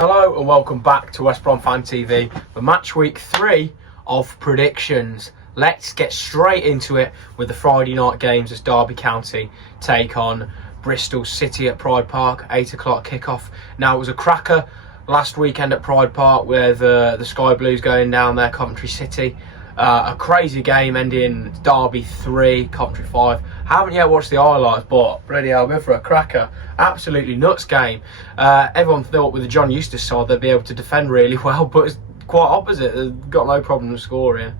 Hello and welcome back to West Brom Fan TV for match week 3 of predictions. Let's get straight into it with the Friday night games as Derby County take on Bristol City at Pride Park, 8 o'clock kickoff. Now, it was a cracker last weekend at Pride Park with the Sky Blues going down there, Coventry City. A crazy game ending Derby 3, Coventry 5. Haven't yet watched the highlights, but bloody hell, go for a cracker. Absolutely nuts game. Everyone thought with the John Eustace side they'd be able to defend really well, but it's quite opposite. They've got no problem scoring.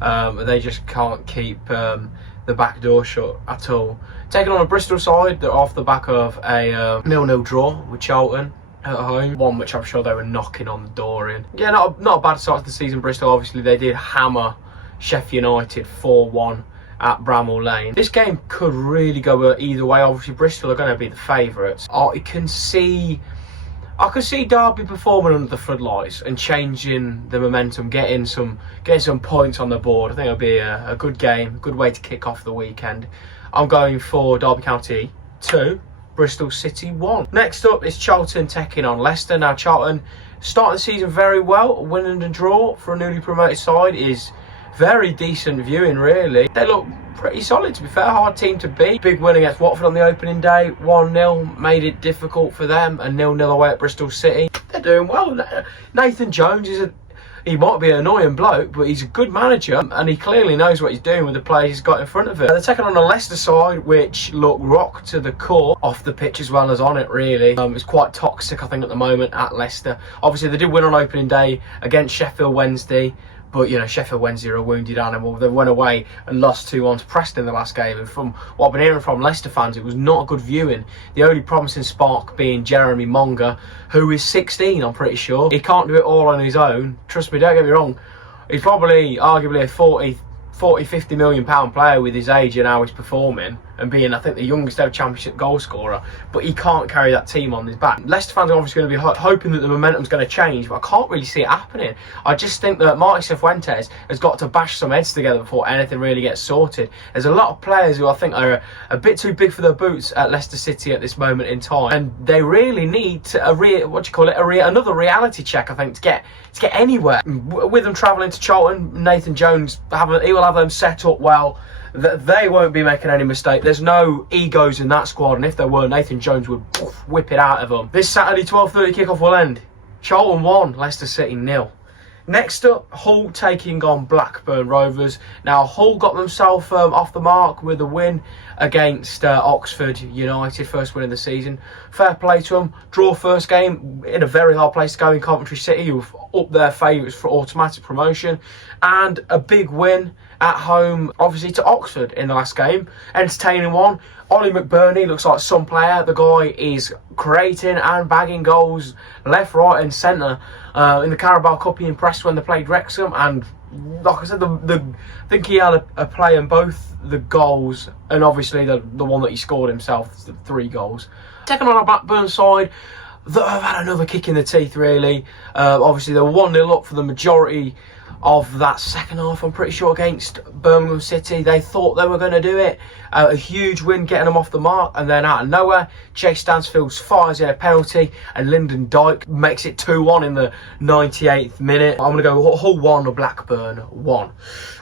They just can't keep the back door shut at all. Taking on a Bristol side that are off the back of a 0-0 draw with Charlton at home, one which I'm sure they were knocking on the door in. Yeah, not a bad start to the season. Bristol, obviously, they did hammer Sheffield United 4-1 at Bramall Lane. This game could really go either way. Obviously, Bristol are going to be the favourites. I could see Derby performing under the floodlights and changing the momentum, getting some points on the board. I think it'll be a good game, a good way to kick off the weekend. I'm going for Derby County 2, Bristol City 1. Next up is Charlton taking on Leicester. Now, Charlton started the season very well. Winning and draw for a newly promoted side is very decent viewing, really. They look pretty solid, to be fair. Hard team to beat. Big win against Watford on the opening day. 1-0 made it difficult for them. And 0-0 away at Bristol City. They're doing well. Nathan Jones he might be an annoying bloke, but he's a good manager and he clearly knows what he's doing with the players he's got in front of him. They're taking on a Leicester side which look rock to the core, off the pitch as well as on it, really. It's quite toxic, I think, at the moment at Leicester. Obviously, they did win on opening day against Sheffield Wednesday. But, you know, Sheffield Wednesday are a wounded animal. They went away and lost 2-1 to Preston in the last game. And from what I've been hearing from Leicester fans, it was not a good viewing. The only promising spark being Jeremy Monga, who is 16, I'm pretty sure. He can't do it all on his own. Trust me, don't get me wrong. He's probably arguably a 40-50 million pound player with his age and how he's performing and being, I think, the youngest ever championship goal scorer, but he can't carry that team on his back. Leicester fans are obviously going to be hoping that the momentum's going to change, but I can't really see it happening. I just think that Martin Fuentes has got to bash some heads together before anything really gets sorted. There's a lot of players who I think are a bit too big for their boots at Leicester City at this moment in time, and they really need another reality check, I think, to get anywhere. With them travelling to Charlton, Nathan Jones, he will have them set up well. They won't be making any mistake. There's no egos in that squad, and if there were, Nathan Jones would whip it out of them. This Saturday 12:30 kickoff will end Charlton 1, Leicester City 0. Next up, Hull taking on Blackburn Rovers. Now, Hull got themselves off the mark with a win against Oxford United, first win of the season. Fair play to them. Draw first game in a very hard place to go in Coventry City, who've upped their favourites for automatic promotion. And a big win at home, obviously, to Oxford in the last game. Entertaining one. Ollie McBurney looks like some player. The guy is creating and bagging goals left, right and centre. In the Carabao Cup, he impressed when they played Wrexham, and like I said, I think he had a play in both the goals and obviously the one that he scored himself, the 3 goals. Taking on a Blackburn side that have had another kick in the teeth, really. Obviously, they were 1-0 up for the majority of that second half, I'm pretty sure, against Birmingham City. They thought they were going to do it. A huge win getting them off the mark, and then out of nowhere, Jay Stansfield fires in a penalty and Lyndon Dijk makes it 2-1 in the 98th minute. I'm going to go Hull 1 or Blackburn 1.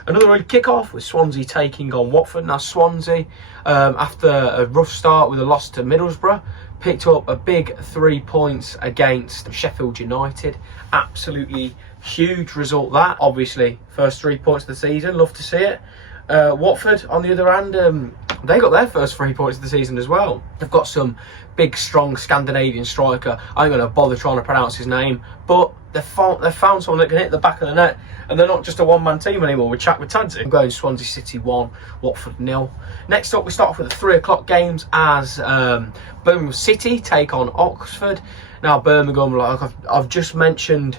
Another early kick-off with Swansea taking on Watford. Now, Swansea, after a rough start with a loss to Middlesbrough, picked up a big 3 points against Sheffield United. Absolutely huge result that. Obviously, first 3 points of the season. Love to see it. Watford, on the other hand, they got their first 3 points of the season as well. They've got some big, strong Scandinavian striker. I ain't going to bother trying to pronounce his name, but they've found someone that can hit the back of the net, and they're not just a one-man team anymore with Chak Matadze. I'm going Swansea City 1, Watford 0. Next up, we start off with the 3 o'clock games as Birmingham City take on Oxford. Now, Birmingham, like I've just mentioned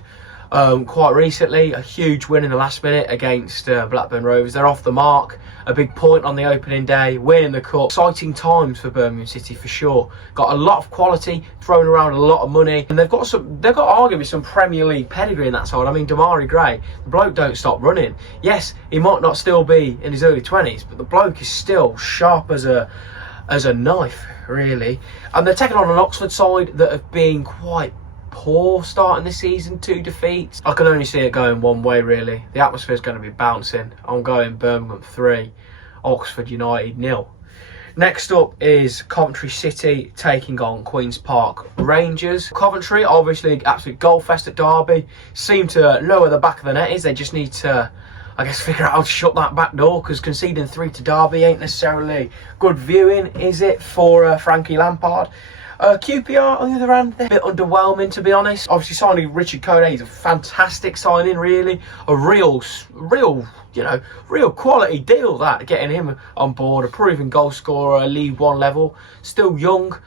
quite recently, a huge win in the last minute against Blackburn Rovers. They're off the mark. A big point on the opening day, winning the cup. Exciting times for Birmingham City for sure. Got a lot of quality, thrown around a lot of money, and they've got arguably some Premier League pedigree in that side. I mean, Damari Gray, the bloke don't stop running. Yes, he might not still be in his early 20s, but the bloke is still sharp as a knife, really. And they're taking on an Oxford side that have been quite poor starting this season, 2 defeats. I can only see it going one way really. The atmosphere is going to be bouncing. I'm going Birmingham 3, Oxford United 0. Next up is Coventry City taking on Queen's Park Rangers. Coventry, obviously, absolute goal fest at Derby. Seem to know where the back of the net is. They just need to, I guess, figure out how to shut that back door, because conceding 3 to Derby ain't necessarily good viewing, is it, for Frankie Lampard? QPR, on the other hand, they're a bit underwhelming, to be honest. Obviously, signing Richard Code is a fantastic signing, really. A real quality deal, that, getting him on board. A proven goal scorer, League One level. Still young.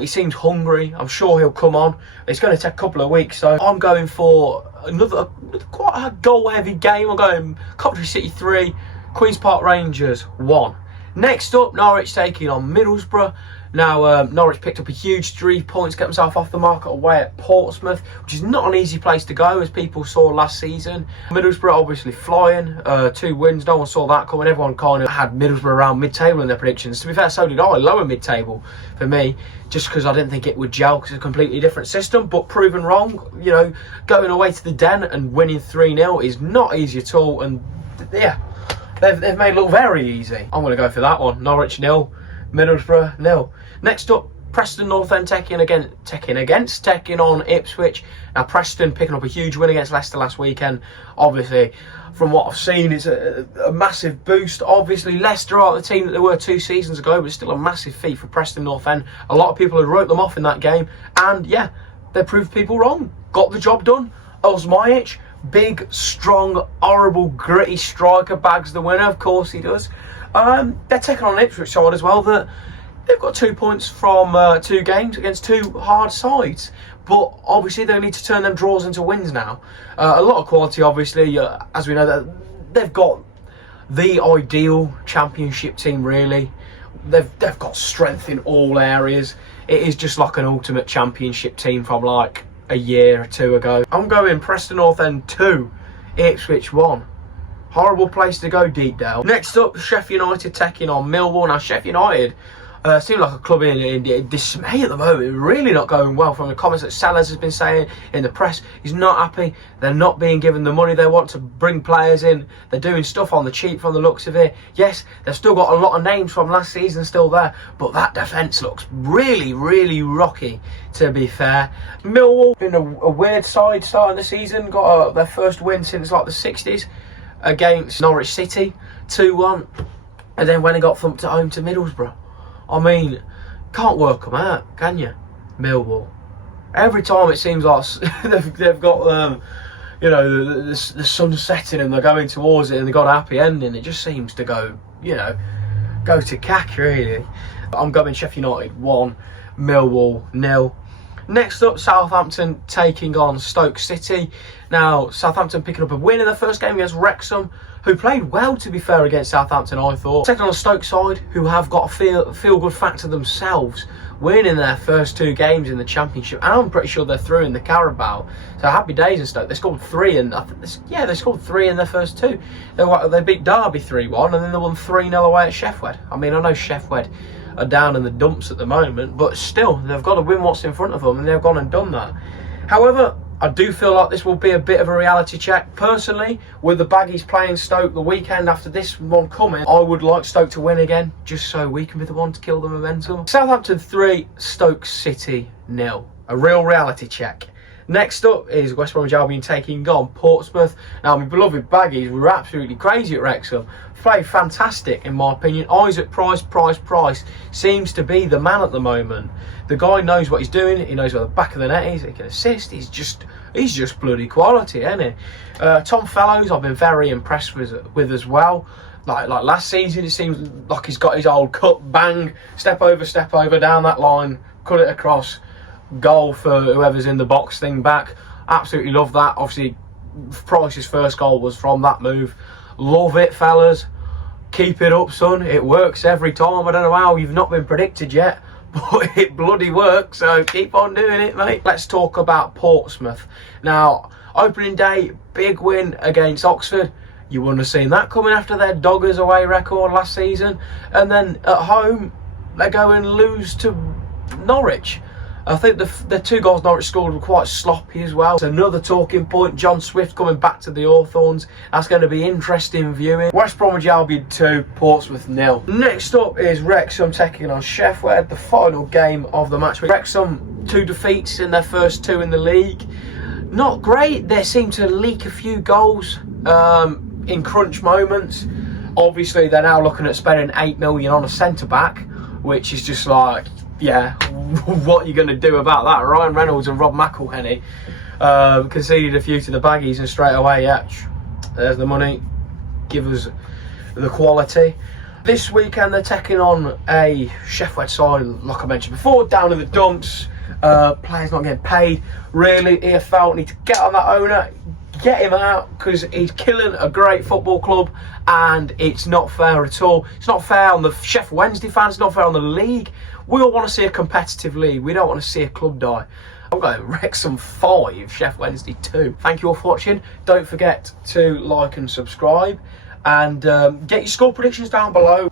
He seems hungry. I'm sure he'll come on. It's going to take a couple of weeks, so I'm going for another quite a goal-heavy game. I'm going Coventry City 3, Queen's Park Rangers 1. Next up, Norwich taking on Middlesbrough. Now, Norwich picked up a huge 3 points, get themselves off the market away at Portsmouth, which is not an easy place to go, as people saw last season. Middlesbrough obviously flying, 2 wins, no one saw that coming. Everyone kind of had Middlesbrough around mid-table in their predictions. To be fair, so did I, lower mid-table for me, just because I didn't think it would gel, because it's a completely different system, but proven wrong. You know, going away to the Den and winning 3-0 is not easy at all, and yeah, they've made it look very easy. I'm going to go for that one. Norwich 0, Middlesbrough 0. Next up, Preston North End taking on Ipswich. Now, Preston picking up a huge win against Leicester last weekend. Obviously, from what I've seen, it's a massive boost. Obviously, Leicester aren't the team that they were 2 seasons ago, but it's still a massive feat for Preston North End. A lot of people had wrote them off in that game, and yeah, they proved people wrong. Got the job done. Osmajic, big, strong, horrible, gritty striker, bags the winner. Of course he does. They're taking on an Ipswich side as well that they've got 2 points from 2 games against 2 hard sides, but obviously they need to turn them draws into wins now. A lot of quality, obviously, as we know, that they've got the ideal championship team, really. They've got strength in all areas. It is just like an ultimate championship team from like a year or 2 ago. I'm going Preston North End 2, Ipswich 1. Horrible place to go deep down. Next up, Sheffield United taking on Millwall. Now, Sheffield United seem like a club in dismay at the moment. Really not going well. From the comments that Sellers has been saying in the press, he's not happy. They're not being given the money they want to bring players in. They're doing stuff on the cheap from the looks of it. Yes, they've still got a lot of names from last season still there, but that defence looks really, really rocky, to be fair. Millwall, been a weird side starting the season. Got their first win since like the 60s against Norwich City, 2-1, and then went and got thumped at home to Middlesbrough. I mean, can't work them out, can you? Millwall. Every time it seems like they've got, the sun setting and they're going towards it and they've got a happy ending. It just seems to go, go to cack, really. I'm going Sheffield United 1, Millwall 0. Next up, Southampton taking on Stoke City. Now, Southampton picking up a win in their first game against Wrexham, who played well, to be fair, against Southampton, I thought. Taking on a Stoke side, who have got a feel-good factor themselves, winning their first 2 games in the Championship, and I'm pretty sure they're through in the Carabao. So happy days in Stoke. They scored 3, and they scored 3 in their first 2. They beat Derby 3-1, and then they won 3-0 away at Sheffield. I mean, I know Sheffield are down in the dumps at the moment, but still, they've got to win what's in front of them, and they've gone and done that. However, I do feel like this will be a bit of a reality check. Personally, with the Baggies playing Stoke the weekend after this one coming, I would like Stoke to win again, just so we can be the one to kill the momentum. Southampton 3, Stoke City 0. A real reality check. Next up is West Bromwich Albion taking on Portsmouth. Now, my beloved Baggies were absolutely crazy at Wrexham. Played fantastic, in my opinion. Isaac Price seems to be the man at the moment. The guy knows what he's doing. He knows where the back of the net is. He can assist. He's just bloody quality, isn't he? Tom Fellows, I've been very impressed with as well. Like last season, it seems like he's got his old cut, bang, step over down that line, cut it across. Goal for whoever's in the box thing back. Absolutely love that. Obviously, Price's first goal was from that move. Love it, fellas. Keep it up, son. It works every time. I don't know how you've not been predicted yet, but it bloody works. So keep on doing it, mate. Let's talk about Portsmouth. Now, opening day, big win against Oxford. You wouldn't have seen that coming after their Doggers away record last season. And then at home, they go and lose to Norwich. I think the 2 goals Norwich scored were quite sloppy as well. It's another talking point. John Swift coming back to the Hawthorns. That's going to be interesting viewing. West Bromwich Albion 2, Portsmouth 0. Next up is Wrexham taking on Sheffield, the final game of the match. Wrexham 2 defeats in their first 2 in the league. Not great. They seem to leak a few goals in crunch moments. Obviously, they're now looking at spending 8 million on a centre-back, which is just like, yeah, what are you going to do about that? Ryan Reynolds and Rob McElhenney conceded a few to the Baggies, and straight away, yeah, there's the money. Give us the quality. This weekend, they're taking on a Sheffield side, like I mentioned before, down in the dumps. Players not getting paid. Really, EFL need to get on that owner, get him out, because he's killing a great football club, and it's not fair at all. It's not fair on the Sheffield Wednesday fans, it's not fair on the league. We all want to see a competitive league. We don't want to see a club die. I'm going Wrexham 5, Sheffield Wednesday 2. Thank you all for watching. Don't forget to like and subscribe, and get your score predictions down below.